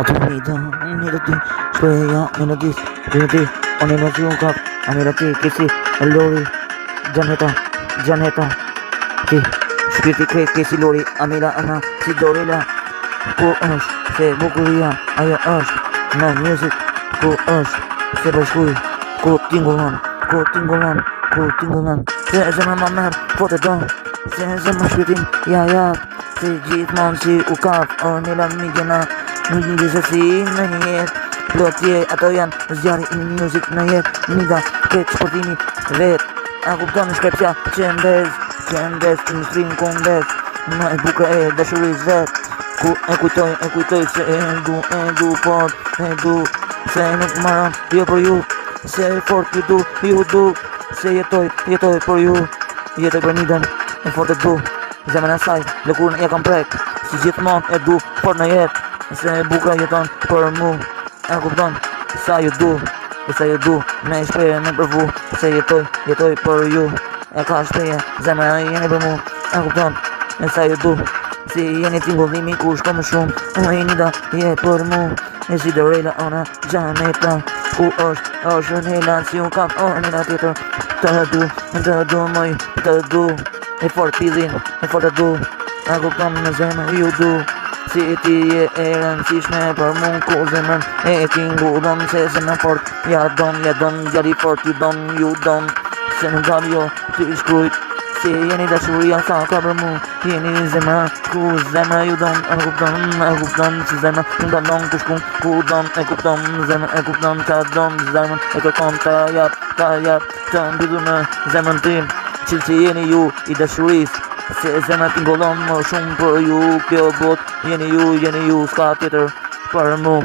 Oto vida, mirati, shpreja, mirati, mirati, oninati un kap, amirati, kisi, lori, janeta, ki, shpirti kre, kisi lori, amira ana, si dorila, ku është, se bukuria, ajo është, në music, ku është, se bashkuj, ku tingullon, se e zemër ma merë, po të do, se e zemër shpirtin, ja, se gjithmonë si u kap, onila migjena, në gjithë si në një jetë, plotje ato janë zjarri i music në jetë, nida këtë sportimi vetë, a kupton në shkrepsja që ndes, në strim kondes, në e buka e dashuris vetë, ku e kujtoj se e du pot, e du, se nuk maram, jo për ju, se e fort ju du, se jetoj për ju, jetoj për nidën, e fort e du, zemën e saj, lëkurën e kam prek, si gjithmon e du, fort në jetë, se e buka jeton për mu, e kupton, sa ju du, me shpeje me përvu, se jetoj për ju, e ka shpeje, zemra jeni për mu, e kupton, e sa ju du, si jeni tingullimi ku shko më shumë, e nida je për mu, e si dorela ona, janeta, ku është nila, si un kap, nila tjetër, të du moj, të du, e fort pidhin, e fort të du, e kupton në zemra ju du, si ti e rëndësishme për mu ku zemrën e tingullon se zemrën fort ja don gjari fort ju don se nuk gab jo ty shkrujt si jeni dashuria sa ka për mu jeni zemra ku zemra ju don e kupton si zemra nuk ta don ku shkun ku don e kupton zemrën e kupton ta don zemrën e kërkon ta jap të mbyllur në zemrën tim që jeni ju i dashuris se zemra tingullon më shumë për ju kjo bot jeni ju s'ka tjetër për mu